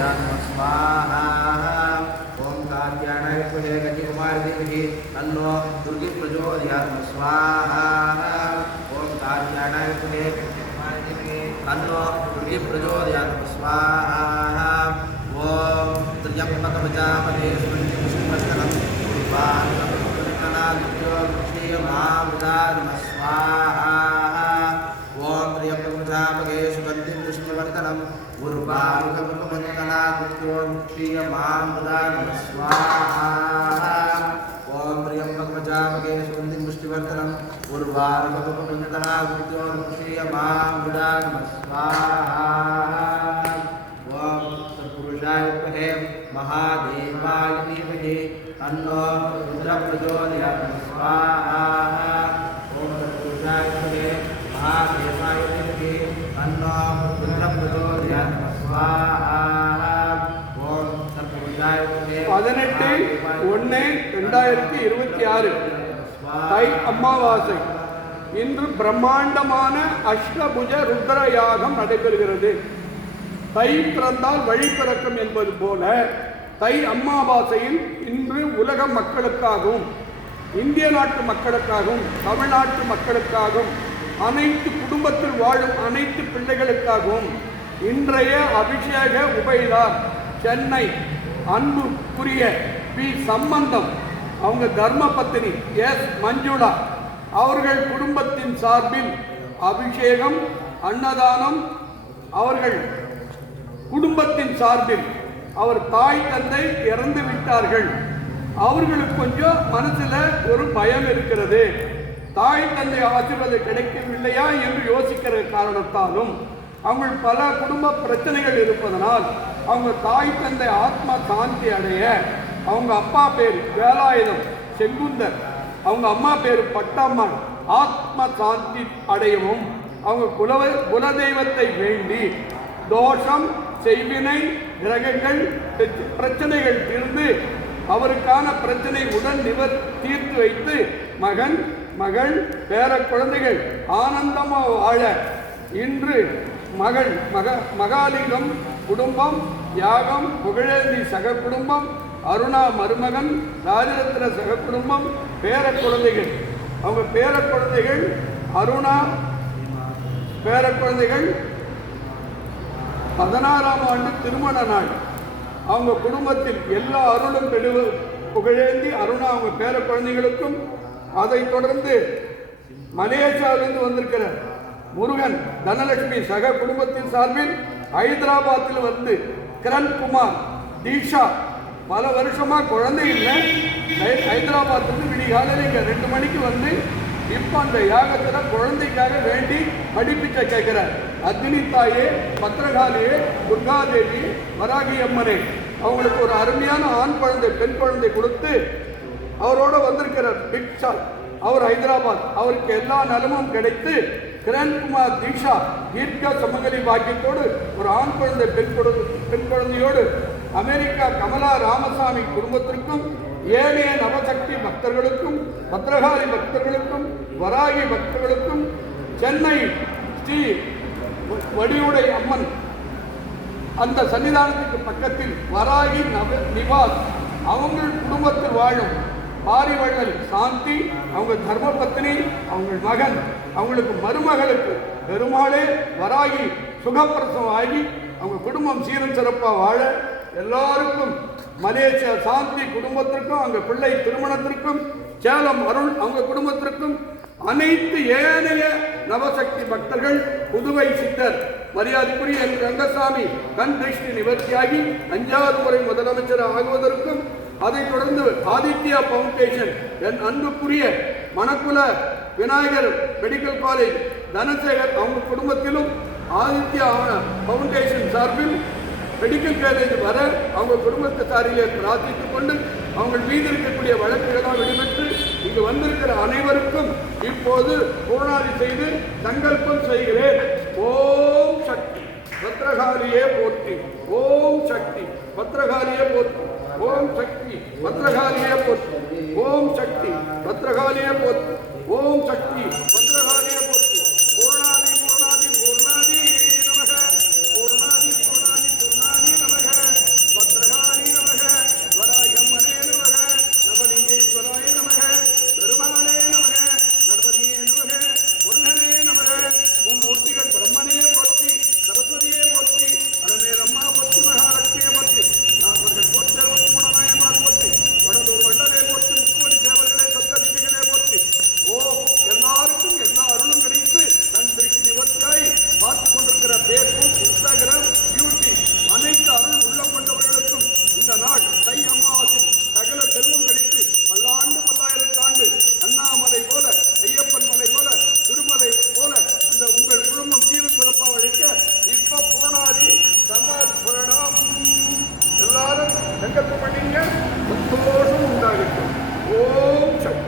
स्वाहा ओम कात्यायनाय विद्महे गतिकुमारी धीमहि तन्नो दुर्गे प्रचोदयात् स्वाहा ओम कात्यायनाय विद्महे गतिकुमारी धीमहि तन्नो दुर्गे प्रचोदयात् स्वाहा ओम त्र्यम्बकमजामहे सुगन्धिपुष्टिवर्धनम् उर्वारुकमृतनादित्योक्षीयमामृतात् स्वाहा ओम त्र्यम्बकमजामहे सुगन्धिपुष्टिवर्धनम् उर्वारुकमृतनादित्योक्षीयमामृतात् स्वाहा ओम त्र्यम्बकमजामहे सुगन्धिपुष्टिवर्धनम् उर्वारुकमृतनादित्योक्षीयमामृतात् स्वाहा ओम तत्पुरुषाय विद्महे महादेवाय धीमहि तन्नो रुद्रः प्रचोदयात् स्वाहा ओम तत्पुरुषाय विद्महे महादेवाय धीमहि तन्नो रुद्रः प्रचोदयात् स्वाहा ओम तत्पुरुषाय विद्महे 18/1/2026 தை அமாவாசை. இன்று பிரம்மாண்டமான அஷ்டபுஜ ருத்ர யாகம் நடைபெறுகிறது. தை பிறந்தால் வழி பிறக்கும் என்பது போல தை அமாவாசையில் இன்று உலக மக்களுக்காகவும் இந்திய நாட்டு மக்களுக்காகவும் தமிழ்நாட்டு மக்களுக்காகவும் அனைத்து குடும்பத்தில் வாழும் அனைத்து பிள்ளைகளுக்காகவும் இன்றைய அபிஷேக உபயதார் சென்னை அன்புக்குரிய பி சம்பந்தம் அவங்க தர்ம பத்தினி எஸ் மஞ்சுளா அவர்கள் குடும்பத்தின் சார்பில் அபிஷேகம் அன்னதானம் அவர்கள் குடும்பத்தின் சார்பில் அவர் தாய் தந்தை இறந்து விட்டார்கள். அவர்களுக்கு கொஞ்சம் மனசுல ஒரு பயம் இருக்கிறது. தாய் தந்தை ஆசீர்வாதம் கிடைக்கவில்லையா என்று யோசிக்கிற காரணத்தாலும் அவங்க பல குடும்ப பிரச்சனைகள் இருப்பதனால் அவங்க தாய் தந்தை ஆத்மா சாந்தி அடைய அவங்க அப்பா பேர் வேலாயுதம் செங்குந்தர், அவங்க அம்மா பேர் பட்டம்மாள் ஆத்ம சாந்தி அடையவும் அவங்க குலதெய்வத்தை வேண்டி தோஷம் செய்வினை கிரகங்கள் பிரச்சனைகள் தீர்ந்து அவருக்கான பிரச்சனை உடன் தீர்த்து வைத்து மகன் மகள் பேர குழந்தைகள் ஆனந்தமாக வாழ இன்று மகாலிங்கம் குடும்பம் யாகம் புகழேந்தி சக குடும்பம் அருணா மருமகன் ராஜரத்ன சக குடும்பம் பேர குழந்தைகள் அவங்க பேர குழந்தைகள் அருணா பேர குழந்தைகள் 16ஆம் ஆண்டு திருமண நாள். அவங்க குடும்பத்தில் எல்லா அருளும் புகழேந்தி அருணா அவங்க பேர குழந்தைகளுக்கும் அதைத் தொடர்ந்து மலேசியாவிலிருந்து வந்திருக்கிற முருகன் தனலட்சுமி சக குடும்பத்தின் சார்பில் ஹைதராபாத்தில் வந்து கிரண்குமார் தீஷா பல வருஷமா குழந்தை இல்லை ஹைதராபாத்திலிருந்து விடிகாலையில் இங்கே 2 மணிக்கு வந்து இப்போ அந்த யாகத்தில் குழந்தைக்காக வேண்டி படிப்பிச்சை கேட்கிறார். அக்னி தாயே பத்ரகாளியே துர்காதேவி வராகி அம்மனே அவங்களுக்கு ஒரு அருமையான ஆண் குழந்தை பெண் குழந்தை கொடுத்து அவரோட வந்திருக்கிறார் பிக்ஷா. அவர் ஹைதராபாத், அவருக்கு எல்லா நலமும் கிடைத்து கிரண்குமார் தீஷா தீர்க்க சமங்கலி பாக்கியத்தோடு ஒரு ஆண் குழந்தை பெண் குழந்தையோடு அமெரிக்கா கமலா ராமசாமி குடும்பத்திற்கும் ஏனைய நவசக்தி பக்தர்களுக்கும் பத்ரகாளி பக்தர்களுக்கும் வராகி பக்தர்களுக்கும் சென்னை ஸ்ரீ வடிவுடை அம்மன் அந்த சன்னிதானத்துக்கு பக்கத்தில் வராகி நிவாஸ் அவங்கள் குடும்பத்தில் வாழும் பாரிவள்ளல் சாந்தி அவங்க தர்ம பத்தினி அவங்க மகன் அவங்களுக்கு மருமகளுக்கு பெருமாளே வராகி சுகப்பிரசவம் ஆகி அவங்க குடும்பம் சீரும் சிறப்பாக வாழ எல்லாருக்கும் மலேசியா சாந்தி குடும்பத்திற்கும் அவங்க பிள்ளை திருமணத்திற்கும் சேலம் அருள் அவங்க குடும்பத்திற்கும் அனைத்து ஏனைய நவசக்தி பக்தர்கள் புதுவை சித்தர் மரியாதைக்குரிய என் ரங்கசாமி கண் திருஷ்டி நிவர்த்தியாகி 5வது முறை முதலமைச்சர் ஆகுவதற்கும் அதைத் தொடர்ந்து ஆதித்யா பவுண்டேஷன் என் அன்புக்குரிய மணக்குல விநாயகர் மெடிக்கல் காலேஜ் தனசேகர் அவங்க குடும்பத்திலும் ஆதித்யா பவுண்டேஷன் சார்பில் மெடிக்கல் காலேஜ் வர அவங்க குடும்பத்தை சாரியிலே பிரார்த்தித்துக் கொண்டு அவங்க மீது இருக்கக்கூடிய வழக்குகளால் விடுபட்டு இங்கு வந்திருக்கிற அனைவருக்கும் இப்போது பூர்ணாதி செய்து சங்கல்பம் செய்கிறேன். ஓம் சக்தி பத்ரகாளியே போற்றி, ஓம் சக்தி பத்ரகாளியே போற்றி, ஓம் சக்தி பத்ரகாளியே போற்றி, ஓம் சக்தி பத்ரகாளியே போற்றி, ஓம் சக்தி பத்ரகாளியே போற்றி. பூர்ணாதி பூர்ணாதி பூர்ணாதி நமக, பூர்ணாதி பூர்ணாதி பூர்ணாதி நமக, சங்கல்பம் பண்ணீங்க. சந்தோஷம் உண்டாகட்டும். ஓம் சக்தி.